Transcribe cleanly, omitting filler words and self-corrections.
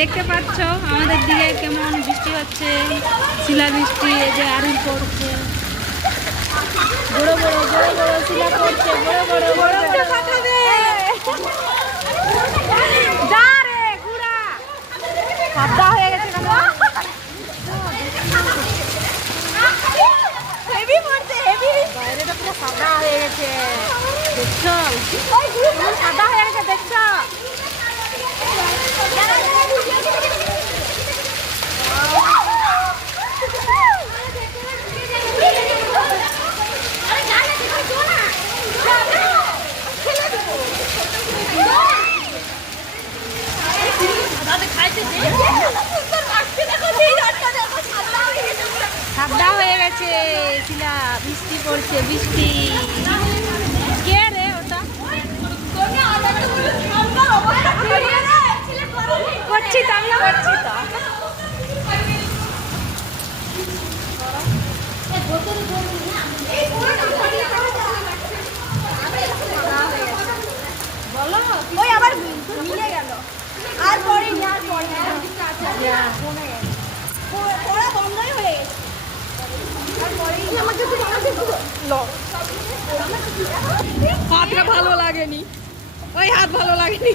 দেখতে পাচ্ছ আমাদের দিকে কেমন বৃষ্টি হচ্ছে, শিলা বৃষ্টি। এই যে আরুল পড়ছে, বড় বড় বড় বড় শিলা পড়ছে, বড় বড় বড় বড় ফাটাবে। যা রে গুড়া, সাদা হয়ে গেছে কেন? হেভি পড়ছে, হেভি। বাইরেটা পুরো সাদা হয়ে গেছে, দেখছো? সাদা হয়ে গেছে, দেখছো? সাদা হয়ে গেছে শিলা, বৃষ্টি পড়ছে, বৃষ্টি। কে রে ওটা? করছি তো, আমিও করছি তো। বলো ওই আবার মিলে গেল, আর পরে আর পরে পড়া বন্ধই হয়ে গেছে। হাতটা ভালো লাগেনি, ওই হাত ভালো লাগেনি।